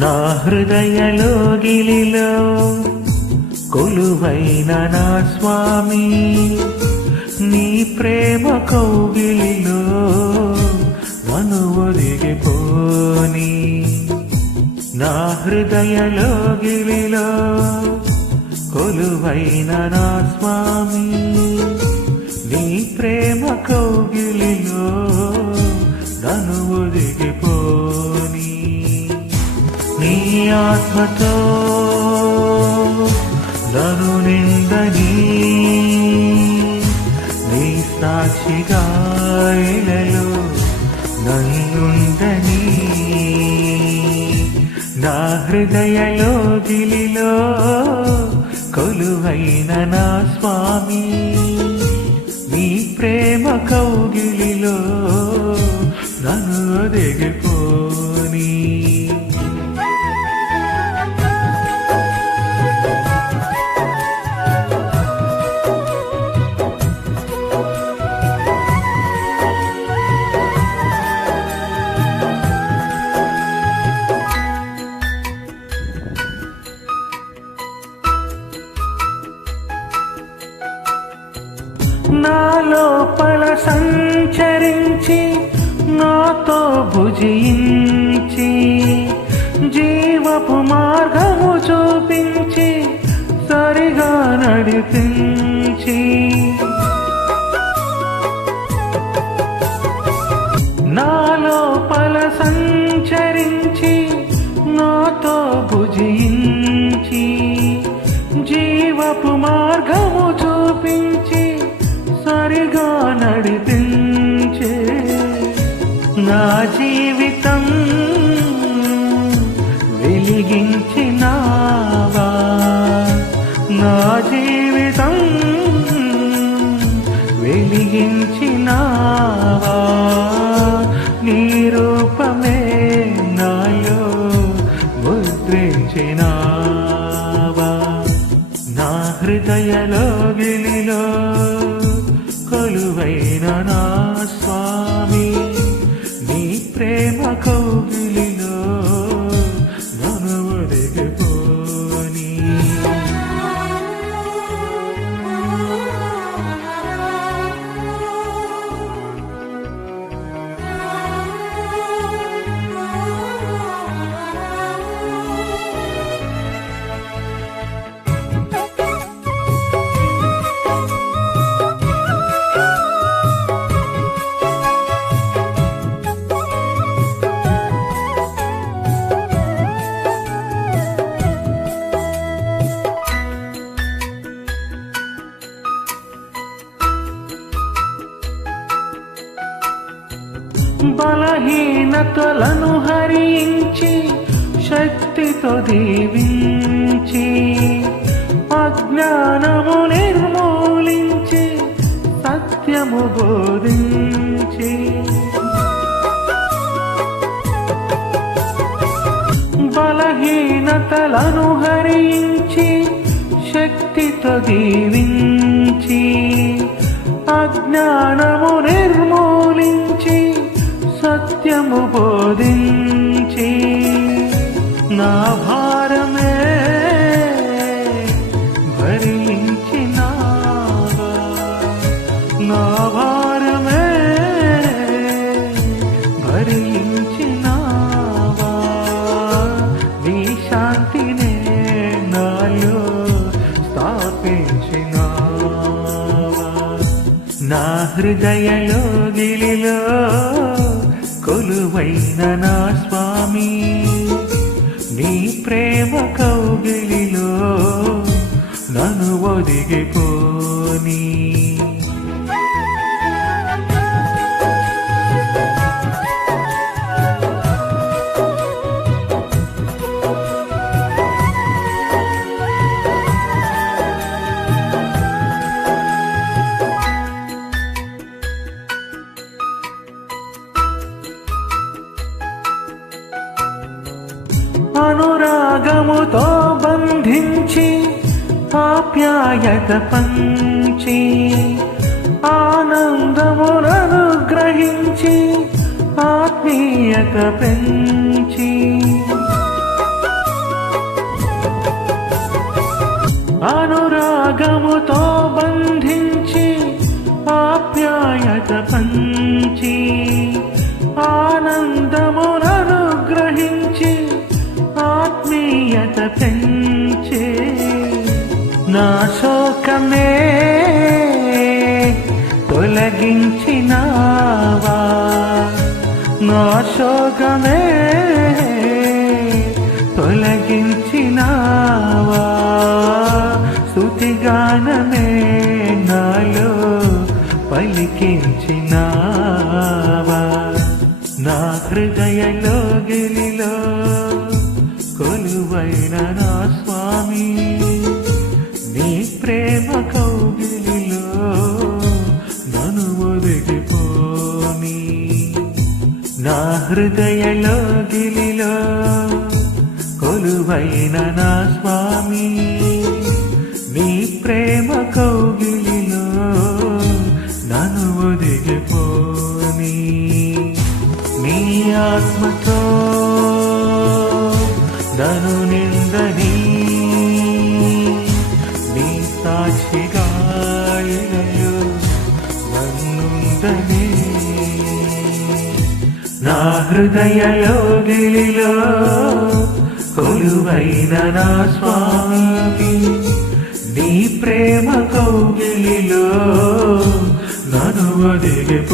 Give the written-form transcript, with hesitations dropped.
నా హృదయలోగిలిలో కొలువైన నా స్వామి, నీ ప్రేమ కౌగిలిలో నన్ను ఒదిగిపోని. నా హృదయలోగిలిలో కొలువైన నా స్వామి, నీ ప్రేమ కౌగిలిలో నన్ను ఒదిగిపోని. నీ ఆత్మతో నన్ను నిందని, నీ సాక్షిగా ఇలలో నన్నుండని. నా హృదయలోగిలిలో కొలువైన నా స్వామి, నీ ప్రేమ కౌగిలిలో నన్ను ఒదిగిపోని. నా లోపల సంచరించి, నాతో భుజించి, జీవపు మార్గము చూపించి, సరిగా నడిపించి. నా లోపల సంచరించి, నాతో భుజించి, జీవపు మార్గము చూపించి, సరిగా నడిపించే. నా జీవితం వెలిగించినావా, నా జీవితం వెలిగించినావా, నీ రూపమే నాలో ముద్రించినావా. నా హృదయలోగిలిలో కొలువైన నా స్వామి, నీ ప్రేమ కౌగిలిలో నన్ను ఒదిగిపోని. బలహీనతలను హరించి, శక్తితో దీవించి, అజ్ఞానము నిర్మూలించి, సత్యము బోధించి. బలహీనతలను హరించి, శక్తితో దీవించి, అజ్ఞానము నిర్మూలించి, సత్యము బోధించి. నా భారమే భరించినావా, నా భారమే భరించినావా, నీ శాంతినే నాలో స్థాపించినావా. నా హృదయలోగిలిలో కొలువైన నా స్వామి, నీ ప్రేమ కౌగిలిలో నన్ను ఒదిగిపోని. అనురాగముతో బంధించి, ఆప్యాయత పంచి, ఆనందములను గ్రహించి, ఆత్మీయత పెంచి. అనురాగముతో బంధించి ఆప్యాయత పంచి ఆనందముననుగ్రహించి ఆత్మీయత పెంచే నా శోకమే తొలగించినావా నా శోకమే తొలగించినావా స్తుతిగానమే నాలో పలికించినావా నా హృదయలో గిలిలో కొలువైన నా స్వామి నీ ప్రేమ కౌగిలిలో నన్ను ఒదిగిపోని నా హృదయలో గిలిలో కొలువైన నా స్వామి నీ ప్రేమ కౌగిలిలో నన్ను ఒదిగిపోని నీ ఆత్మతో నన్ను నిందని నీ సాక్షిగా ఇలయో నన్నుందని నా హృదయలో గిలిలో కొలువైన నా స్వామి నీ ప్రేమ కౌగిలిలో నన్ను ఒదిగిపోని